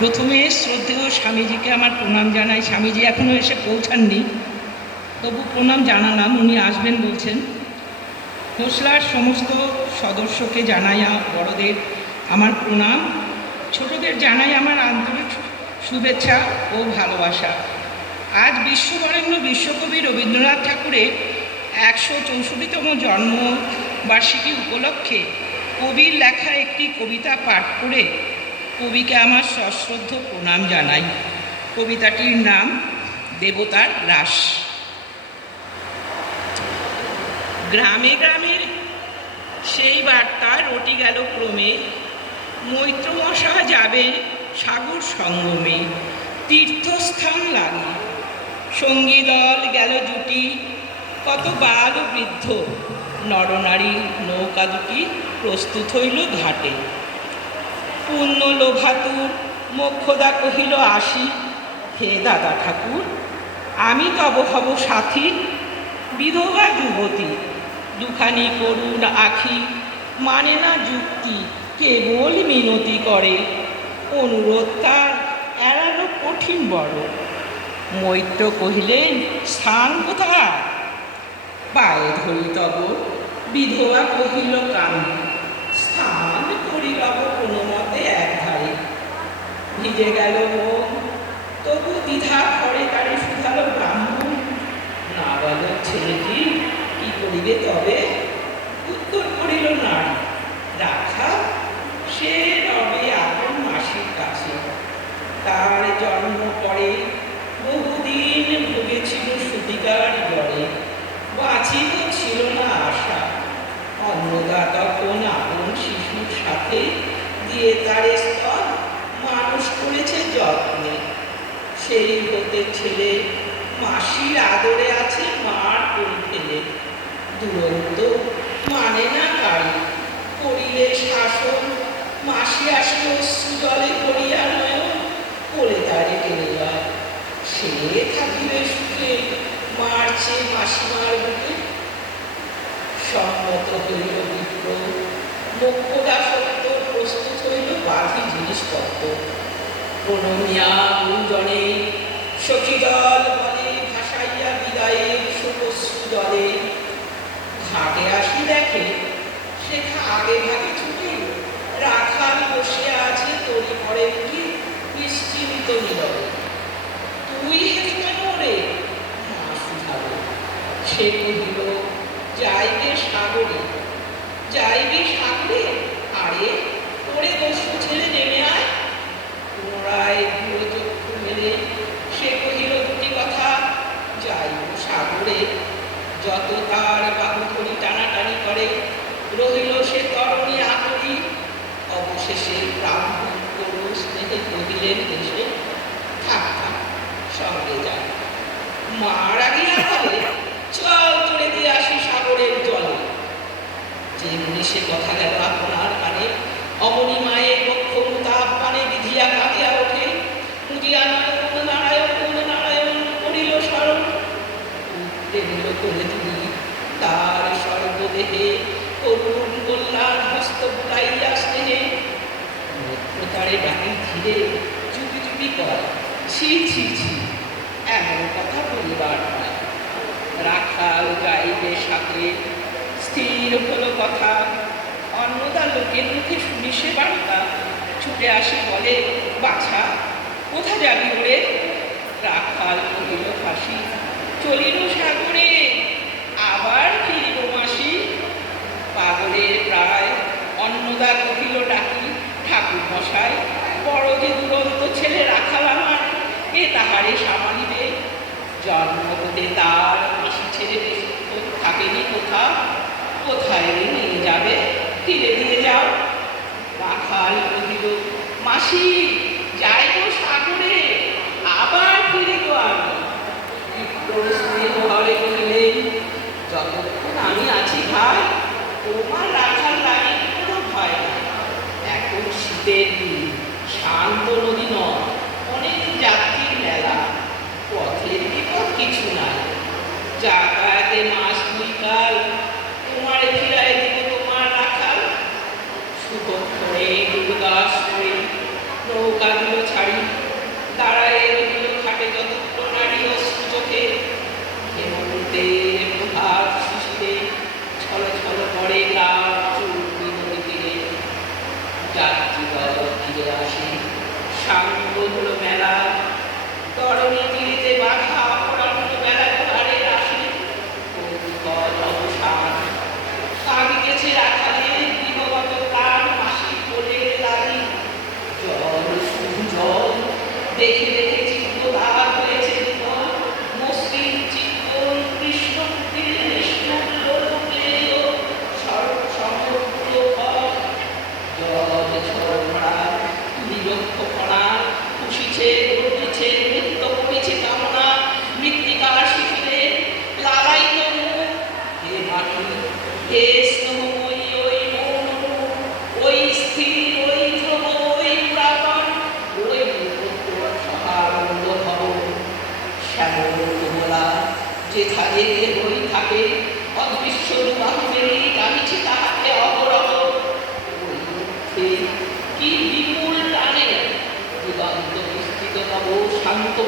প্রথমে শ্রদ্ধেয় স্বামীজিকে আমার প্রণাম জানাই। স্বামীজি এখনও এসে পৌঁছাননি। তবু প্রণাম জানালাম, উনি আসবেন বলছেন। খোসলার সমস্ত সদস্যকে জানাই বড়দের আমার প্রণাম। ছোটদের জানাই আমার আন্তরিক শুভেচ্ছা ও ভালোবাসা। আজ বিশ্ববরেণ্য বিশ্বকবি রবীন্দ্রনাথ ঠাকুরের একশো চৌষট্টিতম জন্মবার্ষিকী উপলক্ষে কবির লেখা একটি কবিতা পাঠ করে কবিকে আমার সশ্রদ্ধ প্রণাম জানাই। কবিতাটির নাম দেবতার রাস। গ্রামে গ্রামের সেই বার্তা রটি গেল ক্রমে। মৈত্রমশা যাবে সাগর সঙ্গমে। তীর্থস্থান লাগে। সঙ্গী দল গেল জুটি। কত বাল বৃদ্ধ। নরনারী নৌকা দুটি প্রস্তুত হইল ঘাটে। পুণ্য লোভাতুর, মোক্ষদা কহিল, আসি। হে দাদা ঠাকুর, আমি তব হব সাথী, বিধবা যুবতী। দুখানি করুণ আখি মানে না যুক্তি, কেবল মিনতি করে। অনুরোধ তার এড়ানো কঠিন বড়। মৈত্র কহিলেন, স্থান কোথায়? পায়ে ধরি তব। বিধবা কহিল কান্দি স্থান করিলব কোনো মতে এক ধারে ভিজে গেল তবু দ্বিধা করে তারে শুধালো ব্রাহ্মণ। না বল ছেলেটি কি করিবে তবে? উত্তর করিল নারী রাখা, সে রবে আপন মাসির কাছে। তার জন্ম পরে বহুদিন ভুগেছিল সুতিকার জ্বরে। বাঁচিত ছিল না আশা। অন্নদা তখন আপন শিশুর সাথে দিয়ে তার সেই হতে ছেলে, মাসির আদরে আছে মার করে ফেলে দুরন্ত মানে না গাড়ি করিলে শাসন, মাসি আসি অশ্রু জলে করিয়া নয়ন, কোলে তারে টেনে যায়। সে থাকিবে সুখে মারছে মাসিমার বুকে। সম্মত হইল বিপ্র মোক্ষদা প্রস্তুত হইল বাকি জিনিসপত্র। প্রণমিয়া গুঞ্জনে সখী দল বলে ভাসাইয়া বিদায়ে শুভশ্রু জলে ঘাটে আসি দেখে শেখা আগে ভাগে ছুটি রাখাল বসে আছে, তরি পরে উঠি নিশ্চিন্ত নীরবে। তুই হেঁটে কেন রে সে কহিল যাইবে সাগরে। যাইবে সাগরে? আরে, পড়ে বসু ছেলে নেমে আয়। পুনরায় ঘুরে চক্ষু মেলে। সে কহিল দুটি কথা। যাইব সাগরে। যত তার করে রহিল সে তরণী আকরি অবশেষে ব্রাহ্মণ করু স্নেহে কহিলেন দেশে থাক থাক, সঙ্গে যায় মার আগিয়া বলে, চল তুলে দিয়ে আসি সাগরের জলে। যেমনি সে কথা গেল আপনার কানে, অমনি মায়ের পক্ষ তাপ পানে বিধিয়া কাঁদিয়া ওঠে। পুজিয়া নারায়ণ নারায়ণ নারায়ণ করিল স্মরণ। উঠতে নিল করে তুলি তার সর্বদেহে করুণ কল্যাণ হস্ত বুলাইয়া স্নেহে নেত্রতারে ডাকি ধীরে চুপি চুপি কর ছি ছি ছি এমন কথা বলিবার নয় রাখাল গাইবে সাথে স্থির হলো কথা অন্নদা লোকের মুখে শুনি সে বার্তা ছুটে আসি বলে বাছা কোথা যাবি ওরে রাখাল কহিল, ফাঁসি। চলিল সাগরে, আবার ফিরিব পাগলের প্রায় অন্নদা কহিল, ডাকি ঠাকুর মশাই, বড় যে দুরন্ত ছেলে রাখাল আমার, এ তাহারে সামালিবে। জন্ম হতে তার ছেড়ে বেশিক্ষণ থাকেনি কোথা, কোথায় নিয়ে যাবে ফিরে দিয়ে যাও। রাখাল কহিল, মাসি, যাই গো সাগরে, আবার ফিরিব আমি। বিপ্র স্নেহ হরে কহিলেন, যতক্ষণ আমি আছি ভাই তোমার রাখার লাগে কোনো ভয় এখন শীতের দিন, শান্ত নদী নয়, অনেক যাত্রীর মেলা। পথের বিপদ কিছু নাই। যাতায়াতে মাস দুই কাল তোমার ফিরাই দিব তোমার রাখাল। সুতক্ষণে দুর্গাস করে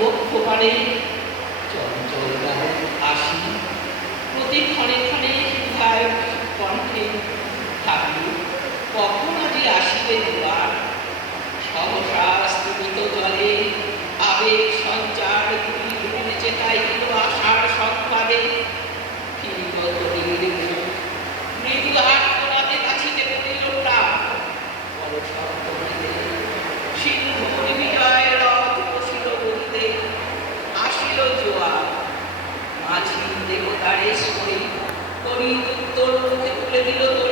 বক্ষ পারে চঞ্চল গায়ক আসি। প্রতি ক্ষণে ক্ষণে গায়ক কণ্ঠে থাকি, কখন আজি আসিবে দুবার সহসা bonito todo lo que le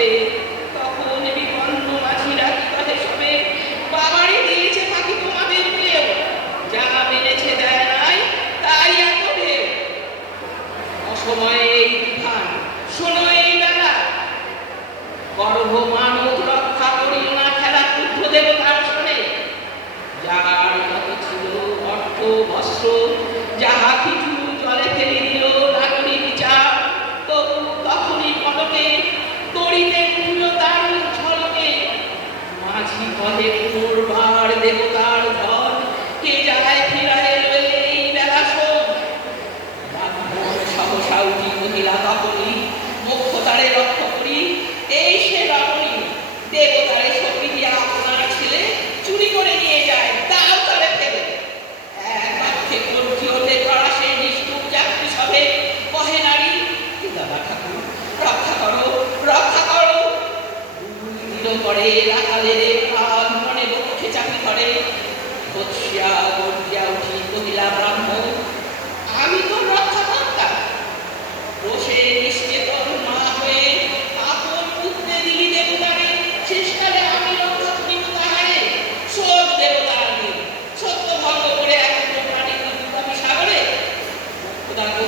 হবে। তখন বিপন্ন মাঝিরা বিপদে সবে বাবারে দিয়েছে থাকি তোমাদের প্রেম। যা মেনেছে দেয় নাই, তাই এত অসময়ে এই বিধান, শোনো এই বেলা। গর্ভ মানব রক্ষা করিও না খেলা ক্রুদ্ধ দেবতার শোনে যার যত ছিল অর্থ, বস্ত্র করে রাখালে রে প্রাণ মনে বক্ষে চাকরি করে বৎসিয়া গড়িয়া আমি তো রক্ষা না হয়ে আপন পুত্রে দিলি দেবতারে সত্য ভঙ্গ করে একজন প্রাণী আমি